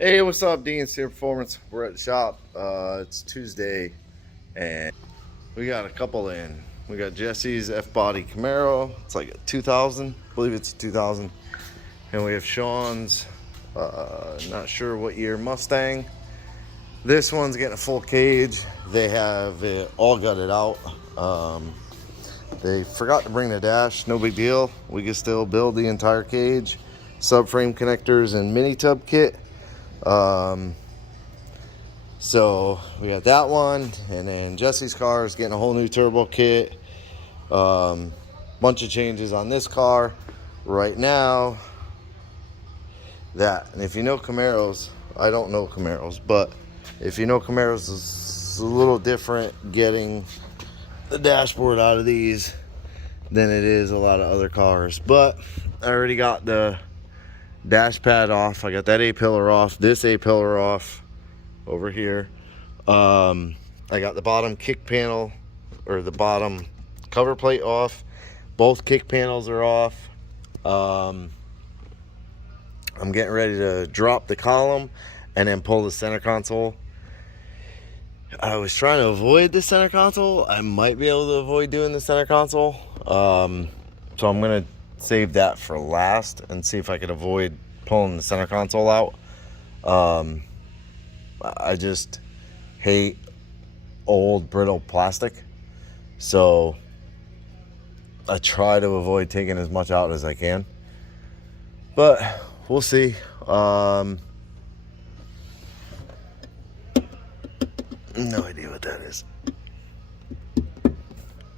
Hey, what's up, DNC Performance? We're at the shop. It's Tuesday, and we got a couple in. We got Jesse's FBody Camaro. It's like a 2000, I believe it's a 2000. And we have Sean's, not sure what year, Mustang. This one's getting a full cage. They have it all gutted out. They forgot to bring the dash. No big deal. We can still build the entire cage, subframe connectors, and mini tub kit. So we got that one, and then Jesse's car is getting a whole new turbo kit. Bunch of changes on this car right now. And if you know Camaros, I don't know Camaros, but if you know Camaros, it's a little different getting the dashboard out of these than it is a lot of other cars. But I already got the dash pad off. I got that A-pillar off, this A-pillar off over here. I got the bottom kick panel, or the bottom cover plate off. Both kick panels are off. I'm getting ready to drop the column and then pull the center console. I was trying to avoid the center console. I might be able to avoid doing the center console. So I'm gonna save that for last and see if I could avoid pulling the center console out. I just hate old brittle plastic, so I try to avoid taking as much out as I can, but we'll see. No idea what that is.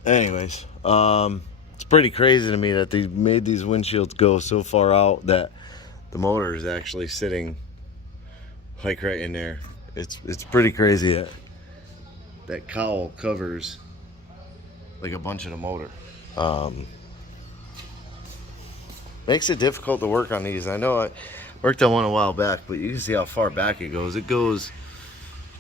Anyways, it's pretty crazy to me that they made these windshields go so far out that the motor is actually sitting like right in there. It's pretty crazy that that cowl covers like a bunch of the motor. Makes it difficult to work on these. I know I worked on one a while back, but you can see how far back it goes. It goes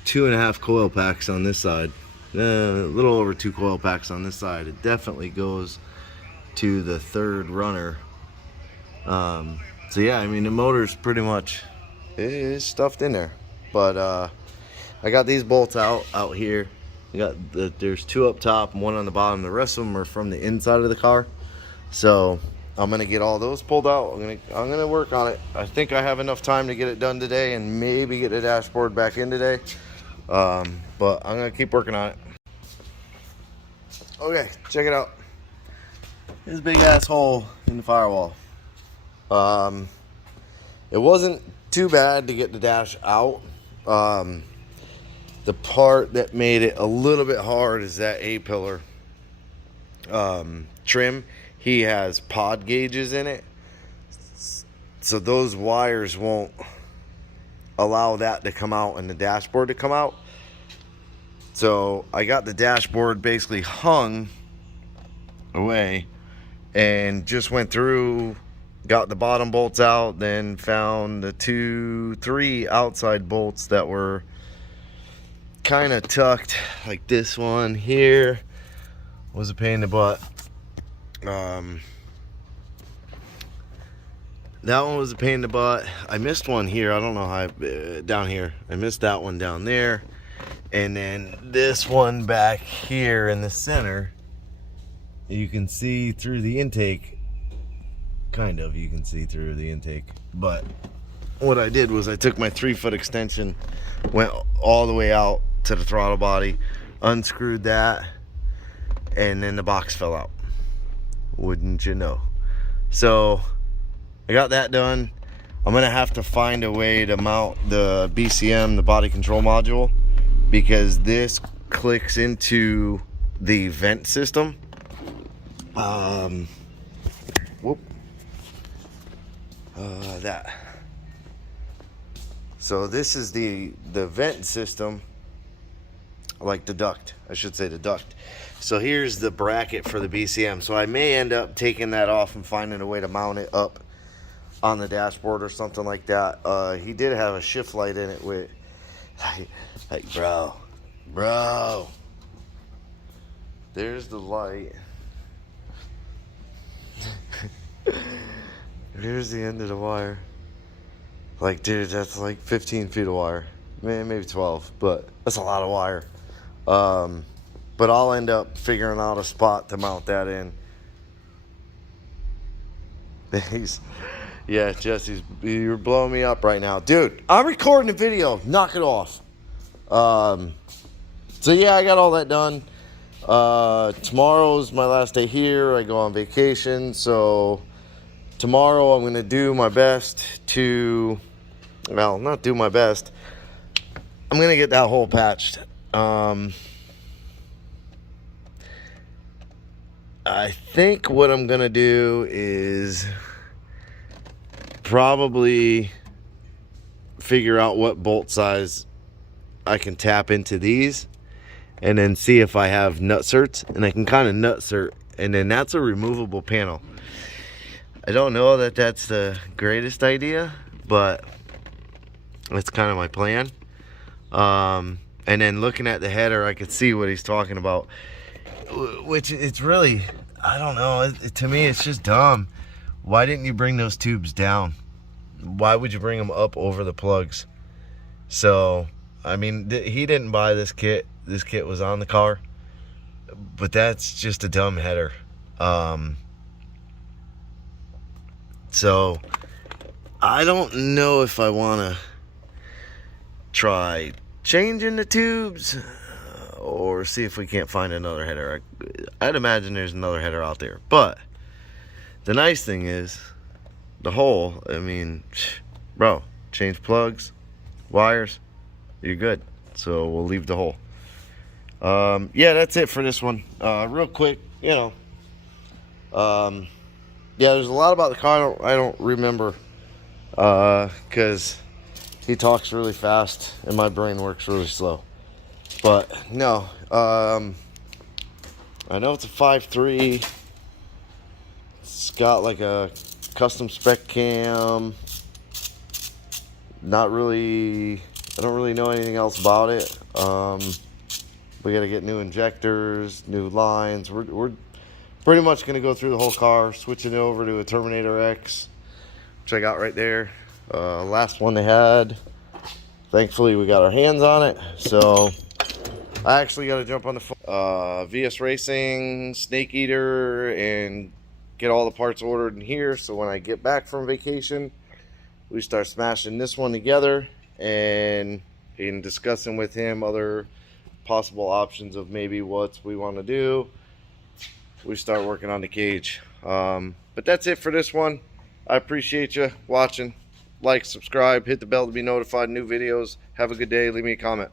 2.5 coil packs on this side, a little over 2 coil packs on this side. It definitely goes to the third runner. So yeah, I mean, the motor's pretty much is stuffed in there. But I got these bolts out here. There's 2 up top and 1 on the bottom. The rest of them are from the inside of the car. So I'm gonna get all those pulled out. I'm gonna work on it. I think I have enough time to get it done today and maybe get the dashboard back in today. But I'm gonna keep working on it. Okay, check it out. There's a big ass hole in the firewall. It wasn't too bad to get the dash out. The part that made it a little bit hard is that A-pillar trim. He has pod gauges in it, so those wires won't allow that to come out and the dashboard to come out. So I got the dashboard basically hung away and just went through, got the bottom bolts out, then found the 3 outside bolts that were kind of tucked. Like this one here was a pain in the butt. That one was a pain in the butt. I missed one here. I don't know how down here. I missed that one down there. And then this one back here in the center, you can see through the intake. Kind of, you can see through the intake. But what I did was I took my 3-foot extension, went all the way out to the throttle body, unscrewed that, and then the box fell out. Wouldn't you know? So I got that done. I'm gonna have to find a way to mount the BCM, the body control module, because this clicks into the vent system. That. So this is the vent system, like the duct, I should say the duct. So here's the bracket for the BCM. So I may end up taking that off and finding a way to mount it up on the dashboard or something like that. He did have a shift light in it with, like, bro, there's the light. Here's the end of the wire. Like, dude, that's like 15 feet of wire. Maybe 12, but that's a lot of wire. But I'll end up figuring out a spot to mount that in. Yeah, Jesse's, you're blowing me up right now. Dude, I'm recording a video. Knock it off. So yeah, I got all that done. Tomorrow's my last day here. I go on vacation. So tomorrow I'm going to do my best to, well, not do my best. I'm going to get that hole patched. I think what I'm going to do is probably figure out what bolt size I can tap into these, and then see if I have nut certs, and I can kind of nut cert, and then that's a removable panel. I don't know that that's the greatest idea, but that's kind of my plan. And then looking at the header, I could see what he's talking about, which it's really, I don't know, to me it's just dumb. Why didn't you bring those tubes down? Why would you bring them up over the plugs? So I mean, he didn't buy this kit. This kit was on the car, but that's just a dumb header. So I don't know if I want to try changing the tubes or see if we can't find another header. I'd imagine there's another header out there, but the nice thing is the hole. I mean, bro, change plugs, wires, you're good. So we'll leave the hole. Yeah, that's it for this one. Real quick, you know, yeah, there's a lot about the car I don't remember, because he talks really fast and my brain works really slow. But no, I know it's a 5.3. It's got like a custom spec cam. Not really, I don't really know anything else about it. We got to get new injectors, new lines. We're pretty much going to go through the whole car, switching it over to a Terminator X, which I got right there. Last one they had. Thankfully, we got our hands on it. So I actually got to jump on the phone. VS Racing, Snake Eater, and get all the parts ordered in here. So when I get back from vacation, we start smashing this one together, and in discussing with him other possible options of maybe what we want to do, we start working on the cage. But that's it for this one. I appreciate you watching. Like, subscribe, hit the bell to be notified of new videos. Have a good day. Leave me a comment.